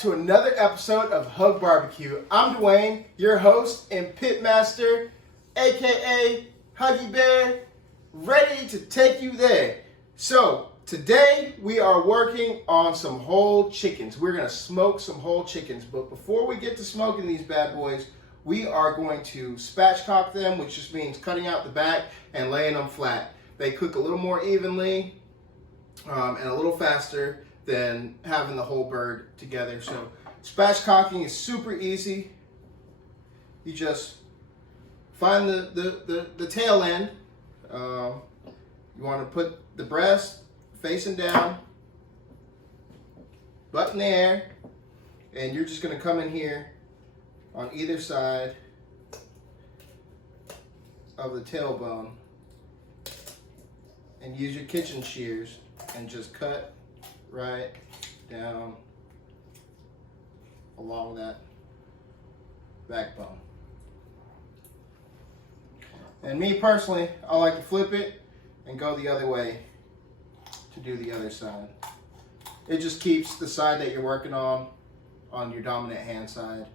to another episode of Hug Barbecue. I'm Dwayne, your host and pitmaster, aka Huggy Bear, ready to take you there. So today we are working on some whole chickens. We're gonna smoke some whole chickens, but before we get to smoking these bad boys, we are going to spatchcock them, which just means cutting out the back and laying them flat. They cook a little more evenly and a little faster than having the whole bird together. So spatchcocking is super easy. You just find the tail end. You want to put the breast facing down, butt in the air, and you're just going to come in here on either side of the tailbone and use your kitchen shears and just cut right down along that backbone. And me personally, I like to flip it and go the other way to do the other side. It just keeps the side that you're working on your dominant hand side,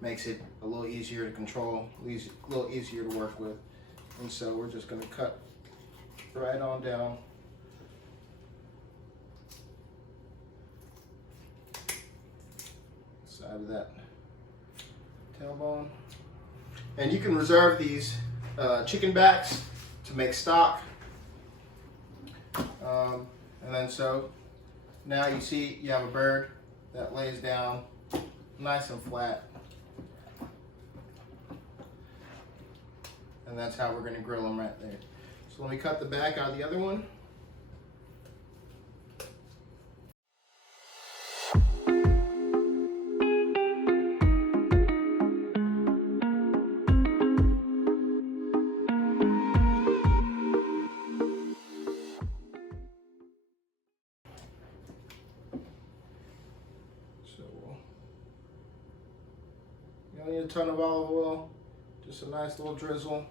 makes it a little easier to control, a little easier to work with. And so we're just going to cut right on down side of that tailbone. And you can reserve these chicken backs to make stock. And then so now you see you have a bird that lays down nice and flat. And that's how we're going to grill them right there. So let me cut the back out of the other one. You don't need a ton of olive oil, just a nice little drizzle,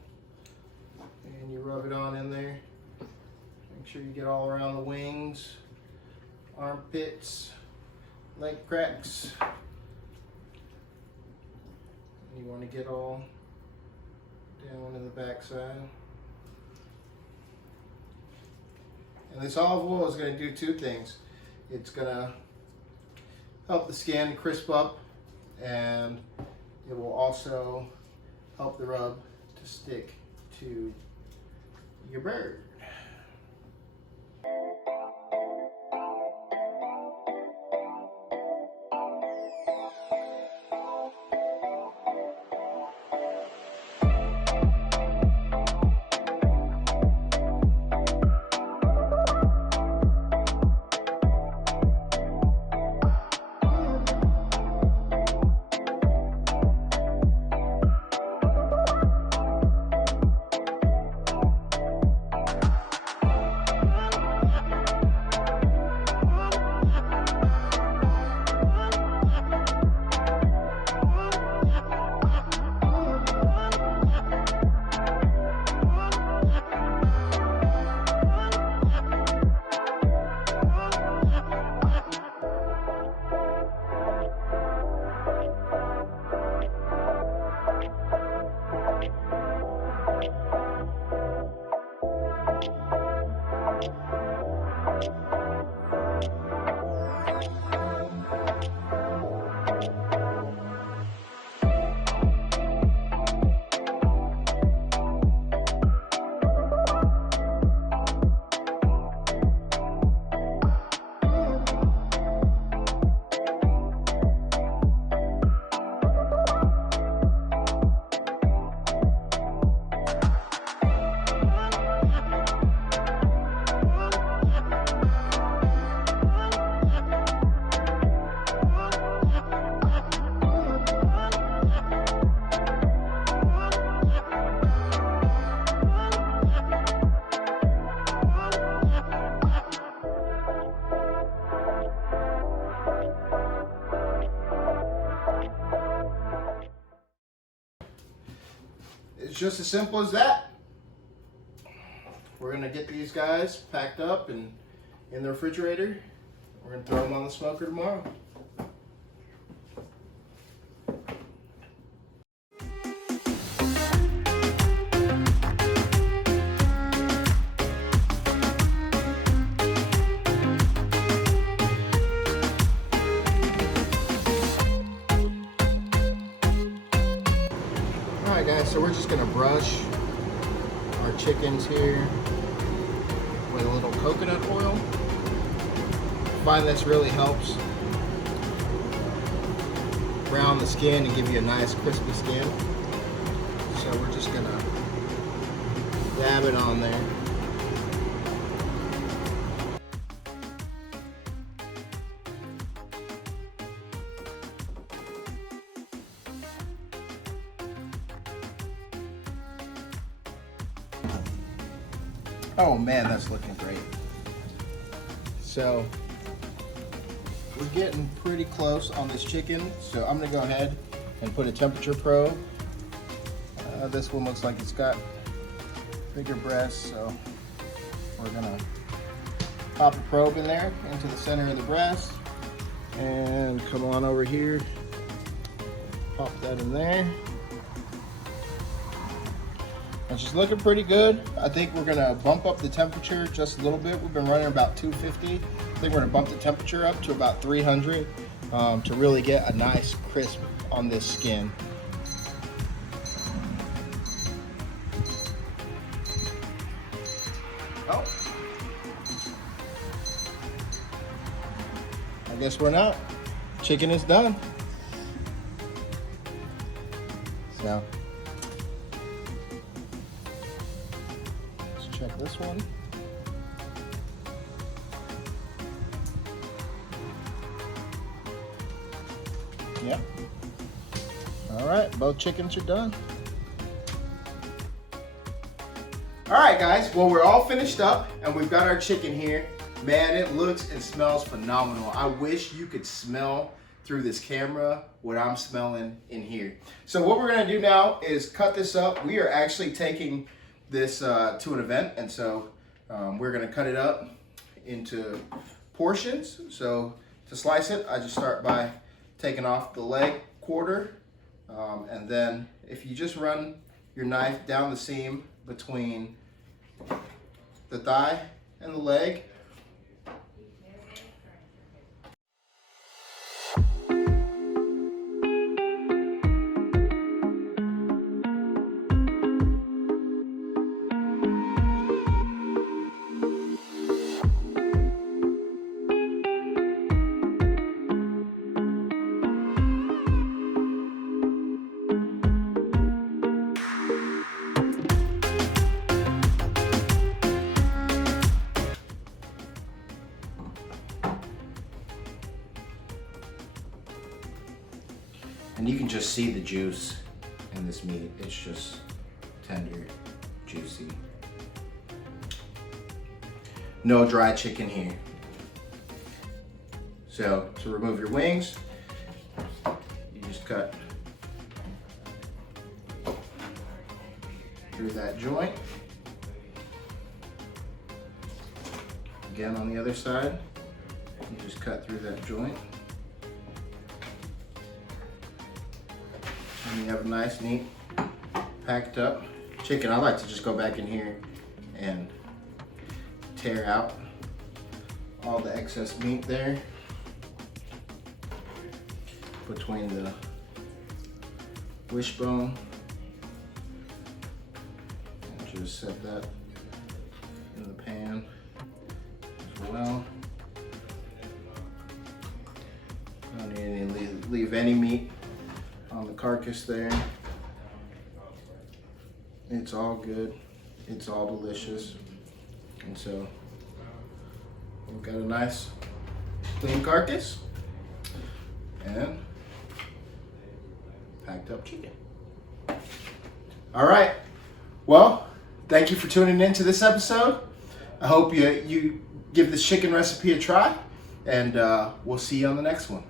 and you rub it on in there. Make sure you get all around the wings, armpits, leg cracks. And you want to get all down in the backside. And this olive oil is going to do two things. It's going to help the skin crisp up, and it will also help the rub to stick to your bird. It's just as simple as that. We're gonna get these guys packed up and in the refrigerator. We're gonna throw them on the smoker tomorrow. right, so we're just gonna brush our chickens here with a little coconut oil. I find this really helps brown the skin and give you a nice crispy skin. So we're just gonna dab it on there. Oh man, that's looking great. So we're getting pretty close on this chicken, so I'm gonna go ahead and put a temperature probe. This one looks like it's got bigger breasts, so we're gonna pop a probe in there into the center of the breast and come on over here, pop that in there. And she's looking pretty good. I think we're gonna bump up the temperature just a little bit. We've been running about 250. I think we're gonna bump the temperature up to about 300 to really get a nice crisp on this skin. Oh, I guess we're not. Chicken is done. So let's check this one. Yep. All right, both chickens are done. All right, guys, well, we're all finished up and we've got our chicken here. Man, it looks and smells phenomenal. I wish you could smell through this camera what I'm smelling in here. So what we're gonna do now is cut this up. We are actually taking this to an event, and so we're gonna cut it up into portions. So to slice it, I just start by taking off the leg quarter, and then if you just run your knife down the seam between the thigh and the leg, and you can just see the juice in this meat. It's just tender, juicy. No dry chicken here. So to remove your wings, you just cut through that joint. Again, on the other side, you just cut through that joint. And you have a nice, neat, packed up chicken. I like to just go back in here and tear out all the excess meat there between the wishbone. And just set that in the pan as well. Don't need to leave any meat on the carcass there. It's all good. It's all delicious. And so we've got a nice clean carcass and packed up chicken. All right. Well, thank you for tuning in to this episode. I hope you give this chicken recipe a try, and we'll see you on the next one.